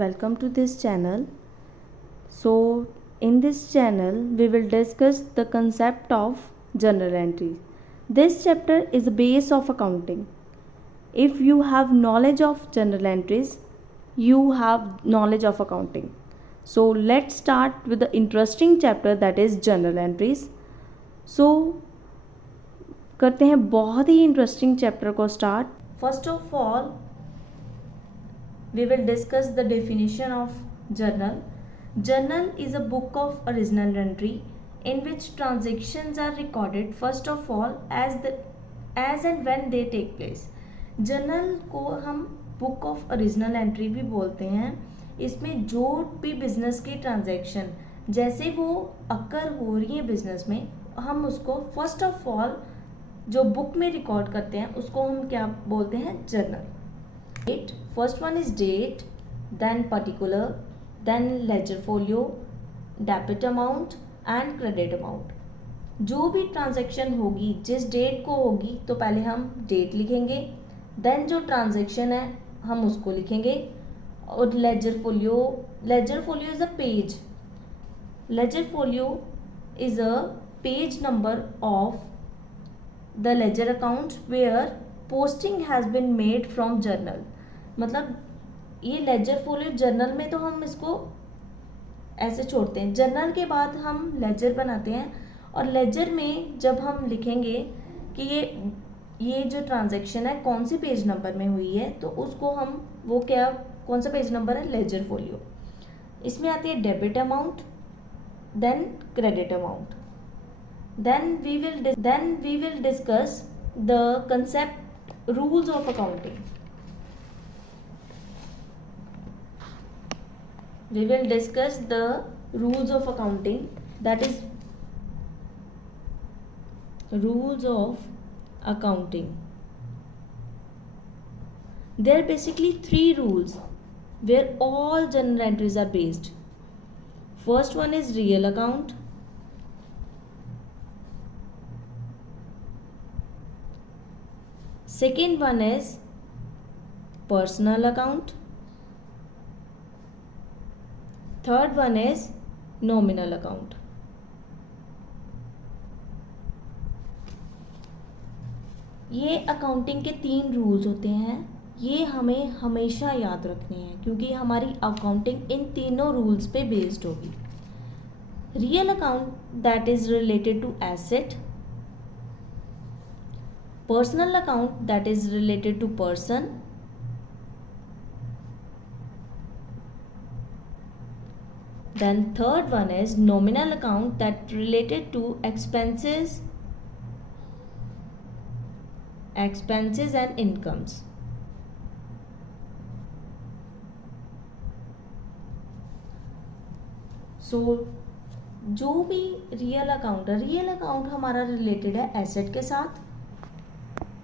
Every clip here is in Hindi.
welcome to this channel. So, in this channel, we will discuss the concept of journal entries. This chapter is the base of accounting. If you have knowledge of journal entries, you have knowledge of accounting. So, let's start with the interesting chapter, that is journal entries. So, करते हैं बहुत ही इंटरेस्टिंग चैप्टर को start. First of all we will discuss the definition of journal. Journal is a book of original entry in which transactions are recorded first of all as and when they take place. Journal को हम book of original entry भी बोलते हैं. इसमें जो भी बिजनेस की ट्रांजैक्शन जैसे वो अकर हो रही है बिजनेस में, हम उसको फर्स्ट ऑफ ऑल जो बुक में रिकॉर्ड करते हैं उसको हम क्या बोलते हैं? Journal. Date. First one is date, then particular, then ledger folio, debit amount and credit amount. जो भी ट्रांजैक्शन होगी जिस डेट को होगी तो पहले हम डेट लिखेंगे, देन जो ट्रांजैक्शन है हम उसको लिखेंगे. और ledger folio is a page. Ledger folio is a page number of the ledger account where posting has been made from journal. मतलब ये लेजर फोलियो जर्नल में तो हम इसको ऐसे छोड़ते हैं, जर्नल के बाद हम लेजर बनाते हैं और लेजर में जब हम लिखेंगे कि ये जो ट्रांजैक्शन है कौन सी पेज नंबर में हुई है तो उसको हम वो क्या कौन सा पेज नंबर है? Ledger folio. इसमें आती है debit amount, then credit amount. Then we will discuss the concept rules of accounting. We will discuss the rules of accounting, that is rules of accounting. There are basically 3 rules where all journal entries are based. First one is real account, second one is personal account, third one is nominal account. ये अकाउंटिंग के 3 रूल्स होते हैं. ये हमें हमेशा याद रखने हैं क्योंकि हमारी अकाउंटिंग इन तीनों रूल्स पे बेस्ड होगी. Real account that is related to asset, personal account that is related to person, then third one is nominal account that related to expenses and incomes. So जो भी रियल अकाउंट हमारा रिलेटेड है एसेट के साथ,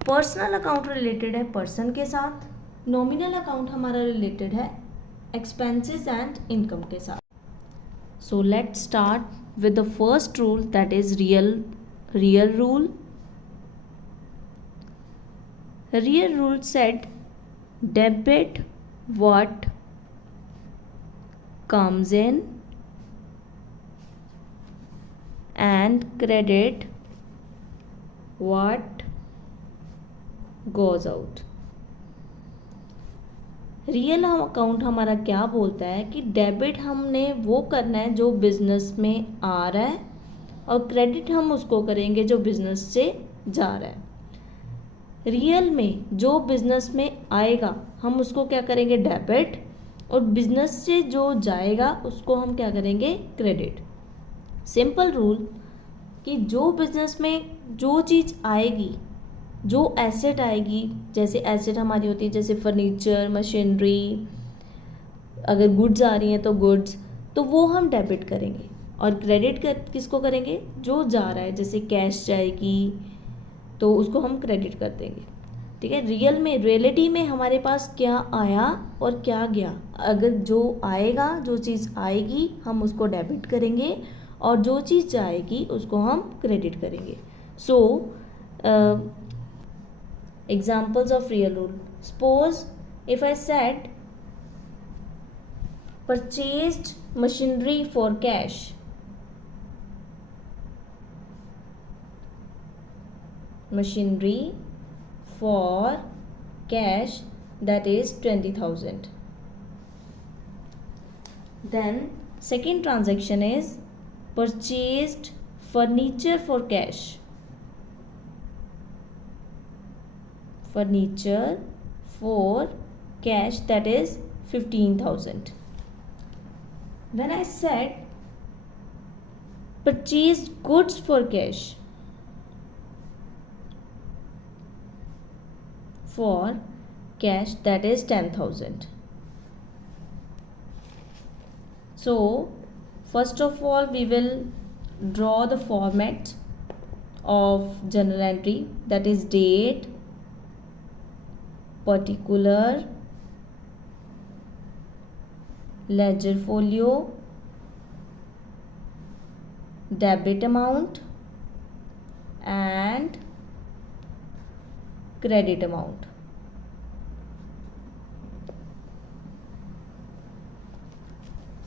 पर्सनल अकाउंट रिलेटेड है पर्सन के साथ, नॉमिनल अकाउंट हमारा रिलेटेड है एक्सपेंसेस एंड इनकम के साथ. So let's start with the first rule, that is real rule. Real rule said debit what comes in and credit what goes out. Real account हमारा क्या बोलता है कि डेबिट हमने वो करना है जो बिजनेस में आ रहा है और क्रेडिट हम उसको करेंगे जो बिजनेस से जा रहा है. रियल में जो बिजनेस में आएगा हम उसको क्या करेंगे? डेबिट. और बिजनेस से जो जाएगा उसको हम क्या करेंगे? क्रेडिट. सिंपल रूल कि जो बिजनेस में जो चीज़ आएगी, जो एसेट आएगी, जैसे एसेट हमारी होती है जैसे फर्नीचर, मशीनरी, अगर गुड्स आ रही हैं तो गुड्स, तो वो हम डेबिट करेंगे. और क्रेडिट किसको करेंगे? जो जा रहा है, जैसे कैश जाएगी तो उसको हम क्रेडिट कर देंगे. ठीक है. रियलिटी में हमारे पास क्या आया और क्या गया. अगर जो आएगा, जो चीज़ आएगी हम उसको डेबिट करेंगे और जो चीज़ जाएगी उसको हम क्रेडिट करेंगे. सो examples of real rule. Suppose if I said purchased machinery for cash. Machinery for cash, that is 20,000. Then second transaction is purchased furniture for cash. Furniture for cash, that is 15,000. When I said purchased goods for cash, for cash, that is 10,000. So first of all we will draw the format of journal entry, that is date, particular, ledger folio, debit amount and credit amount.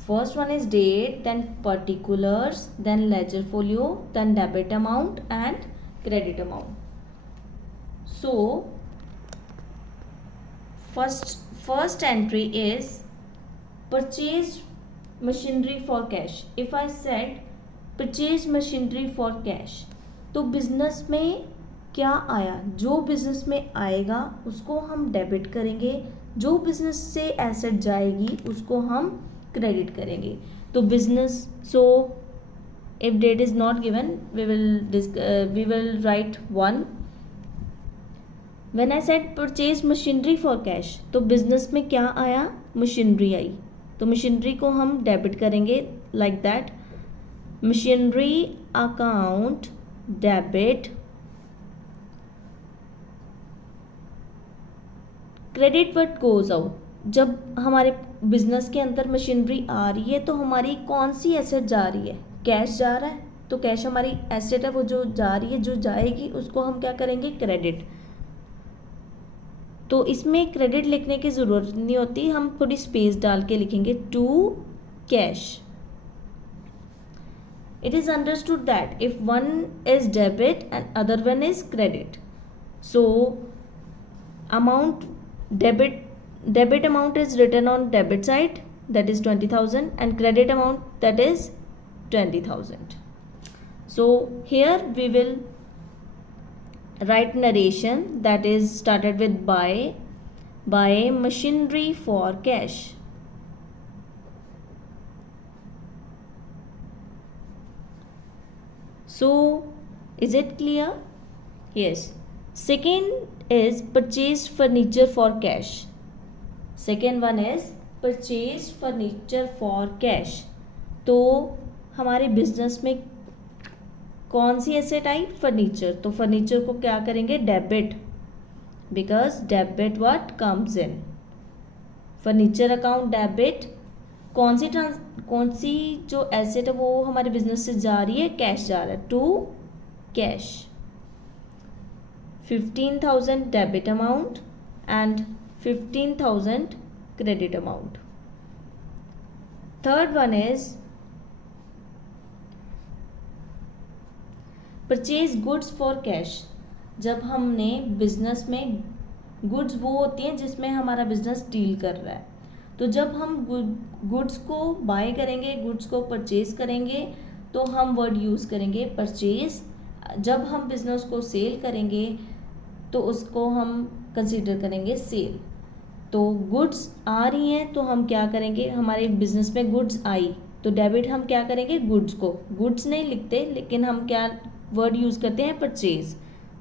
First one is date, then particulars, then ledger folio, then debit amount and credit amount. So first entry is purchased machinery for cash. If I said purchase machinery for cash, तो बिजनेस में क्या आया, जो बिजनेस में आएगा उसको हम डेबिट करेंगे, जो बिजनेस से एसेट जाएगी उसको हम क्रेडिट करेंगे. तो business, so if date is not given we will write 1. When I said purchase machinery for cash, तो बिजनेस में क्या आया, मशीनरी आई, तो मशीनरी को हम डेबिट करेंगे like that. Machinery account debit, credit what goes out. जब हमारे बिजनेस के अंदर मशीनरी आ रही है तो हमारी कौन सी एसेट जा रही है, कैश जा रहा है, तो कैश हमारी एसेट है, वो जो जा रही है, जो जाएगी उसको हम क्या करेंगे, क्रेडिट. तो इसमें क्रेडिट लिखने की ज़रूरत नहीं होती, हम थोड़ी स्पेस डाल के लिखेंगे to cash. It is understood that if one is debit and other one is credit, so amount debit amount is written on debit side, that is 20,000, and credit amount, that is 20,000. So here we will write narration that is started with buy machinery for cash. So is it clear? Yes. Second is purchase furniture for cash. Second one is purchase furniture for cash. तो हमारे बिजनेस में कौन सी एसेट आई, फर्नीचर. तो फर्नीचर को क्या करेंगे, debit, because debit what comes in. Furniture account debit. कौन सी जो एसेट है वो हमारे बिजनेस से जा रही है, कैश जा रहा है, to cash. 15,000 debit amount and 15,000 credit amount. Third one is purchase goods for cash. जब हमने बिजनेस में, गुड्स वो होती हैं जिसमें हमारा बिजनेस डील कर रहा है, तो जब हम गुड्स को बाय करेंगे, गुड्स को परचेज करेंगे, तो हम वर्ड यूज़ करेंगे परचेज. जब हम बिजनेस को सेल करेंगे तो उसको हम कंसीडर करेंगे सेल. तो गुड्स आ रही हैं तो हम क्या करेंगे, हमारे बिजनेस में गुड्स आई तो डेबिट हम क्या करेंगे, गुड्स को. गुड्स नहीं लिखते लेकिन हम क्या वर्ड यूज़ करते हैं, purchase.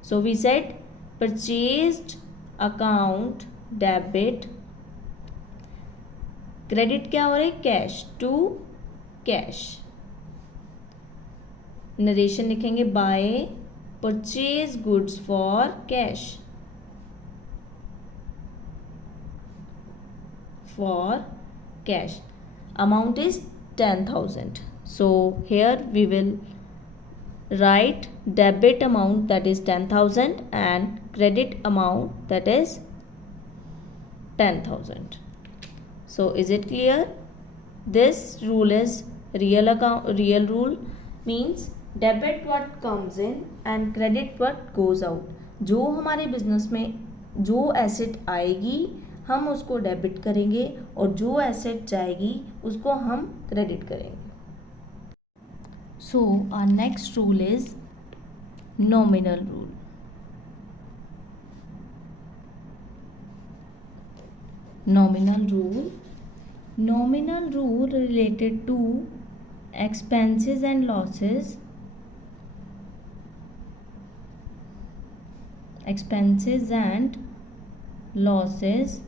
So we said purchased account debit, credit क्या हो रहा है, कैश, टू कैश. नरेशन लिखेंगे by purchase goods for cash, for cash. Amount is 10,000. So here we will write debit amount, that is 10,000, and credit amount, that is 10,000. So is it clear? This rule is real rule, means debit what comes in and credit what goes out. जो हमारे बिजनेस में जो एसेट आएगी हम उसको डेबिट करेंगे और जो एसेट जाएगी उसको हम क्रेडिट करेंगे. So our next rule is nominal rule. Nominal rule related to expenses and losses,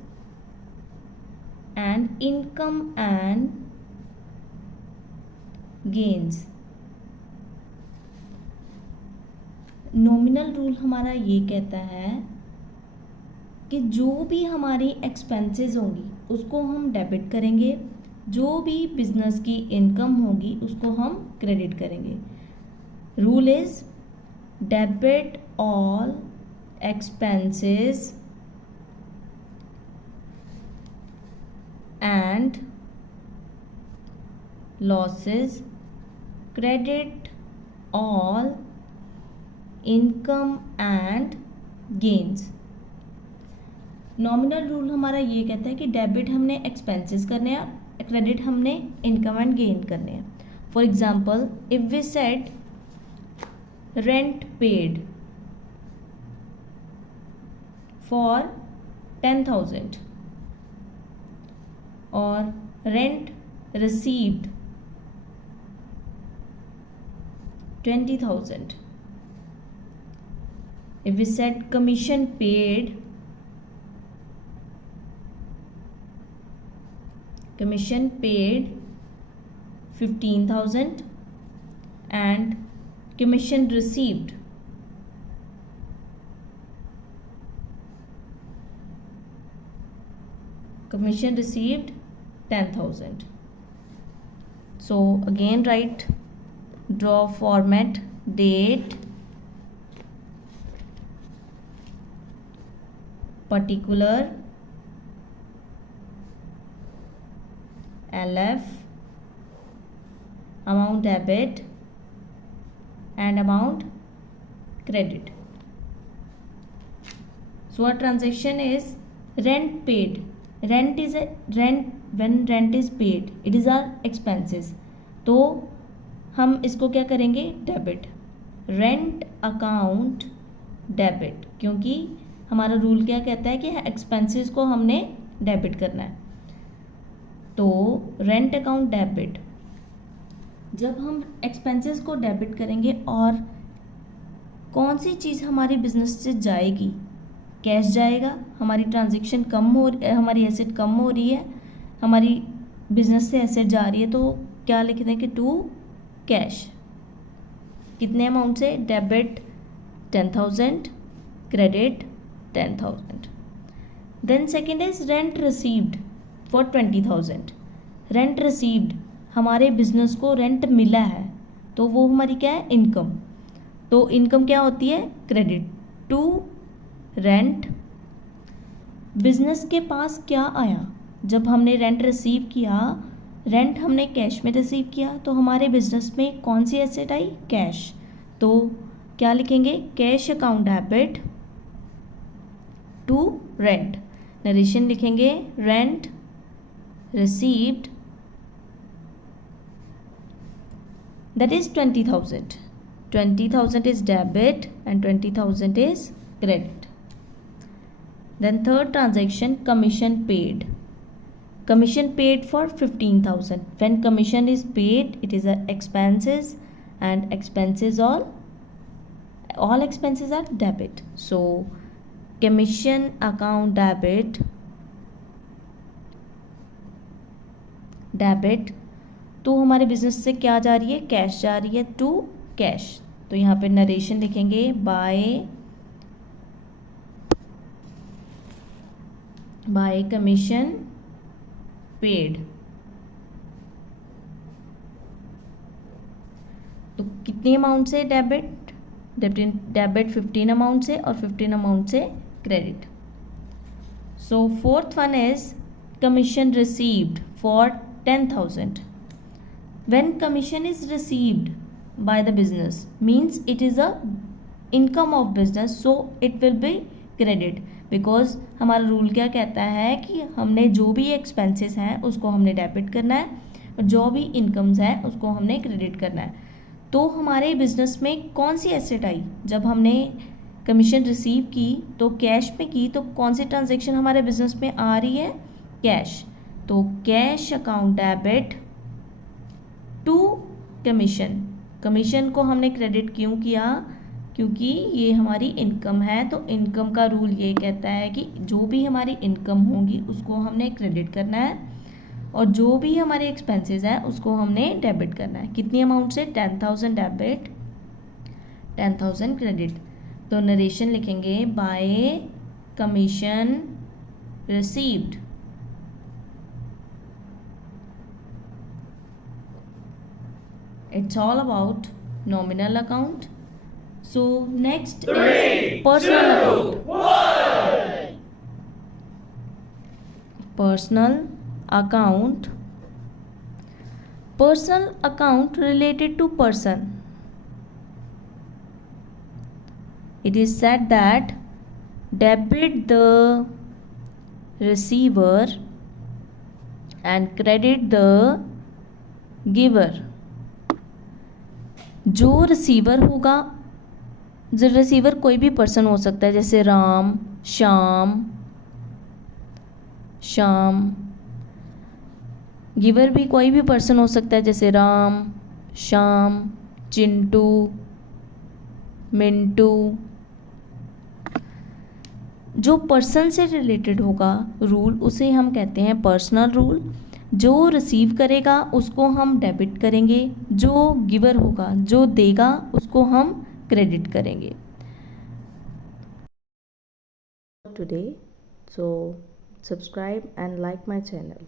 and income and gains. Nominal rule हमारा ये कहता है कि जो भी हमारी एक्सपेंसेस होंगी उसको हम डेबिट करेंगे, जो भी बिजनेस की इनकम होगी उसको हम क्रेडिट करेंगे. Rule is debit all expenses and losses, credit all income and gains. Nominal rule हमारा ये कहता है कि डेबिट हमने एक्सपेंसेस करने हैं, क्रेडिट हमने इनकम एंड गेन करने हैं. For example, if we said rent paid for 10,000 और rent received 20,000. If we said commission paid 15,000 and commission received 10,000. So again write, draw format, date, particular, LF, amount debit and amount credit. So our transaction is rent paid. When rent is paid, it is our expenses. तो हम इसको क्या करेंगे, डेबिट. रेंट अकाउंट डेबिट, क्योंकि हमारा रूल क्या कहता है कि एक्सपेंसेस को हमने डेबिट करना है. तो रेंट अकाउंट डेबिट. जब हम एक्सपेंसेस को डेबिट करेंगे और कौन सी चीज़ हमारी बिजनेस से जाएगी, कैश जाएगा. हमारी ट्रांजैक्शन कम हो, हमारी एसेट कम हो रही है, हमारी बिजनेस से एसेट जा रही है, तो क्या लिख दें कि टू कैश. कितने अमाउंट से, debit 10,000, credit 10,000. Then second is rent received for 20,000. Rent received, हमारे बिजनेस को रेंट मिला है तो वो हमारी क्या है, इनकम. तो इनकम क्या होती है, क्रेडिट टू रेंट. बिजनेस के पास क्या आया, जब हमने रेंट रिसीव किया, रेंट हमने कैश में रिसीव किया, तो हमारे बिजनेस में कौन सी एसेट आई, कैश. तो क्या लिखेंगे, cash account debit to rent. Narration लिखेंगे, rent received, that is 20,000. 20,000 is debit and 20,000 is credit. Then third transaction, commission paid. Commission paid for 15,000. When commission is paid, it is a expenses, and expenses all expenses are debit. So commission account debit. तो हमारे बिजनेस से क्या जा रही है, कैश जा रही है टू कैश. तो यहाँ पे नरेशन लिखेंगे, बाय कमीशन पेड. तो कितनी अमाउंट से डेबिट 15 अमाउंट से और 15 अमाउंट से credit. So fourth one is commission received for 10,000. When commission is received by the business, means it is a income of business, so it will be credit, because हमारा रूल क्या कहता है कि हमने जो भी एक्सपेंसेस हैं उसको हमने डेबिट करना है और जो भी इनकम्स हैं उसको हमने क्रेडिट करना है। तो हमारे बिजनेस में कौन सी एसेट आई, जब हमने कमीशन रिसीव की तो कैश में की, तो कौन सी ट्रांजेक्शन हमारे बिजनेस में आ रही है, कैश। तो cash account debit to commission, commission को हमने क्रेडिट क्यों किया, क्योंकि ये हमारी इनकम है। तो इनकम का रूल ये कहता है कि जो भी हमारी इनकम होगी उसको हमने क्रेडिट करना है और जो भी हमारे एक्सपेंसेस हैं उसको हमने डेबिट करना है। कितनी अमाउंट से, 10,000 डेबिट 10,000 क्रेडिट। तो नरेशन लिखेंगे, bye commission received it's all about nominal account. So next is personal account. Personal account. Personal account related to person. It is said that debit the receiver and credit the giver. जो रिसीवर होगा, जो रिसीवर कोई भी पर्सन हो सकता है, जैसे राम, श्याम। गिवर भी कोई भी पर्सन हो सकता है, जैसे राम, श्याम, चिंटू, मिंटू। जो पर्सन से रिलेटेड होगा रूल उसे हम कहते हैं पर्सनल रूल। जो रिसीव करेगा उसको हम डेबिट करेंगे, जो गिवर होगा, जो देगा, उसको हम क्रेडिट करेंगे। Today, so subscribe and like my channel.